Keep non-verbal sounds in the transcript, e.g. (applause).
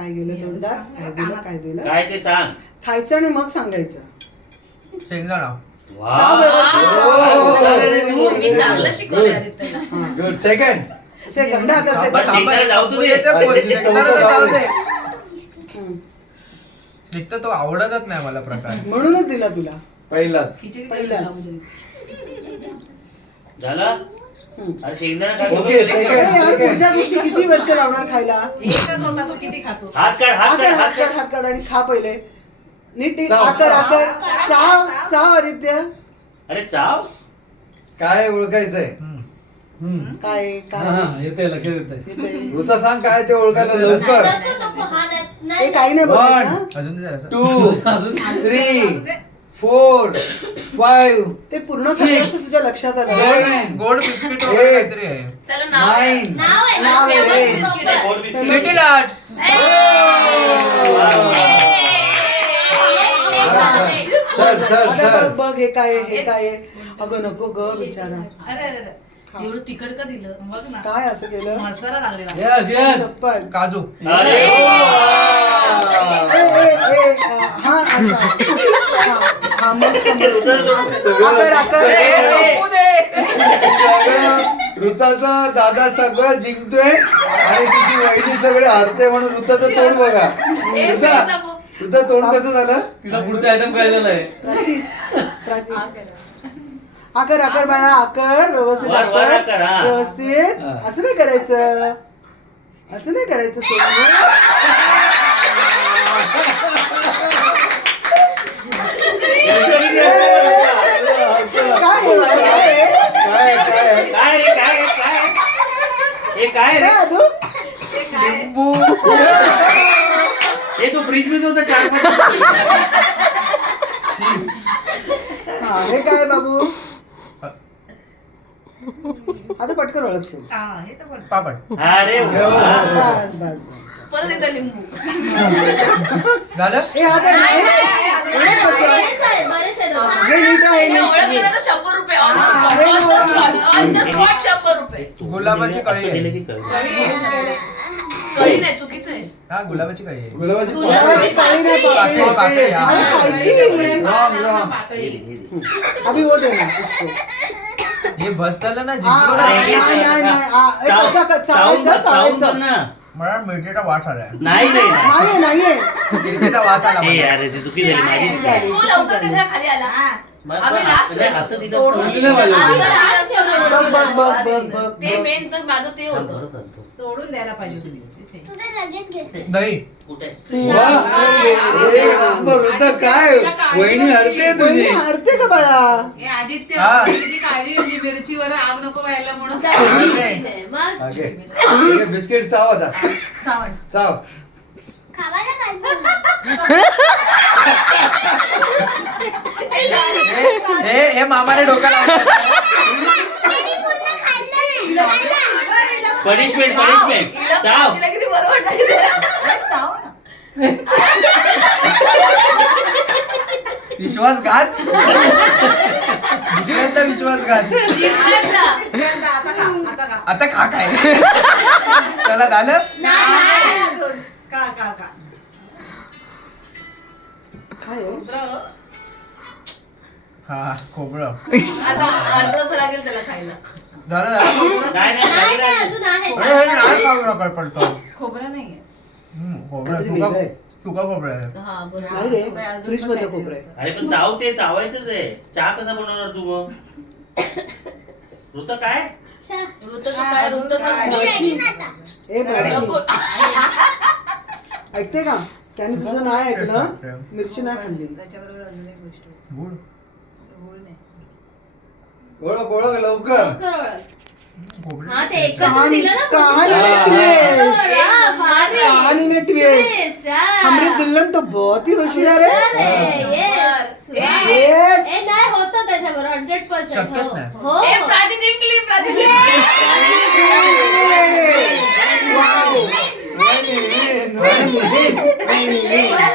काय गेलं तोंडात काय दिलं काय दिलं? काय ते सांग. खायचं आणि मग सांगायचं. शेंगदाणा. वा. चाव व्यवस्थित चाव. Very good. मी चांगलं शिकवलंय आदित्यला. गुड सेकंड सेकंड आता बस सेकंड शेंगदाणे जाऊ तू दे. येते बोल, शेंगदाणा तर जाऊ दे. हम्म. एक तर तो आवडतच नाही मला प्रकार. म्हणूनच दिला तुला. पहिलाच. खिचडी पहिलाच. झालं. अरे शेंगदाणा काय ओके, करतो? second. अरे यार, पुढच्या गोष्टी किती वर्ष लावणार खायला एकच होता तो किती खातो हात काढ हात हात काढ काढ हात हात काढ काढ हात काढ आणि खा पहिले नीट नीट चाव, आकर. आकर चाव चाव आदित्य अरे चाव काय ओळखायचंय हम्म. काय काय येते लक्षात येते येतंय? ऋता सांग काय ते ओळखायला लवकर हे काही नाही बोलायचं. हा? अजून ते. टू थ्री फोर फाईव्ह ते पूर्ण सगळं तुझ्या लक्षात आलं. सेवन गोड बिस्किट वगैरे Eight. काहीतरी आहे. त्याला नाव आहे. नाईन नाव आहे ना? नाव आहे. famous biscuit आहे. गोड बिस्किट. लिटिल आर्ट्स धर धर आता धर बघ बघ हे काय आहे, हे काय आहे? अगं नको ग बिचारा अरे अरे अरे. एवढं तिखट का दिलं? बघ ना. काय असं केलं? मसाला लागलेला. यस यस चप्पल काजू. अरे ए, ए, ए, हा अच्छा. हा, हा, ऋताचं दादा सगळं जिंकतोय आणि तिची वहिनी सगळे हारते म्हणून ऋताचं तोंड बघा. ऋता ऋता तोंड कसं झालं? तिला पुढचा आयटम कळलेला आहे. आकर आकर बाळा आकर व्यवस्थित आकर. व्यवस्थित. असं नाही करायचं. असं नाही करायचं सोनू (laughs) काय आहे बाळा, काय आहे? काय काय काय रे काय काय हे काय रे? लिंबू. हे तू फ्रीजमध्ये होता चार पाच हा हे काय बाबू? आता पटकन ओळखशील. हा, हे तर. पापड. अरे वा. बस बस बस. परत एकदा लिंबू. झालं ए आता हे- ओळख कसं? हे नीट आहे हे नीट. ओळखलं ना तर शंभर रुपये on the spot, शंभर रुपये गुलाबाची कळी आहे. केलं की कळलं. कळी नाही चुकीचं आहे हा गुलाबाची कळी आहे गुलाबाची गुलाबाची कळी नाही पाकळी, पाकळी. पाकळी, हा. अरे खायची रॉंग रॉंग हे दे, हे दे. अभी वो देना इसको हे बस झालं ना हा, जिंकलो नाही, ना नाही, नाही, नाही. आ, ए, चाव- कचा- कचा- चावून चावायचं, बघ, चावून चावायचं. बघ ना. मला मिरचीचा वास आलाय नाही रे नाहीये नाहीये मिरचीचा वास आला हे मला. यार ते चुकी झाली माझी चुकी झाली. तू लवकर कशाला खाली आला आम्ही पण last असं नाही, ठेवलं. असं तिथं तोडून सोडलं दिलं पाहिजे. आम्ही last ठेवलं. बघ, बघ, बघ, बघ, बघ, ते बघ. मेन तर माझं ते होतं. तोडून द्यायला पाहिजे होतं. दही कुठे? वा एक नंबर ऋता काय? वहिनी हरते तुझी. वहिनी हारते का बाळा? हे आदित्य हा. किती काळजी म्हणजे मिरचीवर आग नको व्हायला म्हणून. ओके (laughs) बिस्किट चाव आता. चाव हे हे मामाने डोका लावला. पनिशमेंट पनिशमेंट चाव. विश्वासघात? दुसऱ्यांदा विश्वासघात. जिंकला. आता खा आता खा. आता खा काय? त्याला झालं? खोबरं. आता लागेल त्याला खायला. झालं. नाही नाही नाही, नाही. अरे, हे नाही खाऊ नका पडतो. खोबरं नाहीये. हम्म, खोबरं काहीतरी सुका वेगळं आहे. सुका खोबरं आहे. हा बरोबर नाही रे काय अजून फ्रीज पण मधलं काहीतरी कोपरं आहे. अरे पण चाव ते चावायचंच आहे. चहा कसा बनवणार तू मग? ऋत काय? ऋतूचं काय ऋतूचं ए प्राची नको. ऐकते का? त्याने तुझं नाही ऐकलं. मिरची नाही खाल्ली. त्याच्याबरोबर अजून एक गोष्ट होती. गुड ओळख ओळख लवकर खोबरं कहानी कहानी में ट्विस्ट कहानी में ट्विस्ट हमरी दुल्हन तो बहुत ही होशियार है Yes. होतं त्याच्यावर हंड्रेड पर्सेंट शक्यच नाही. हो ए, प्राची जिंकली प्राची जिंकली Wow. वहिनी, वहिनी, वहिनी.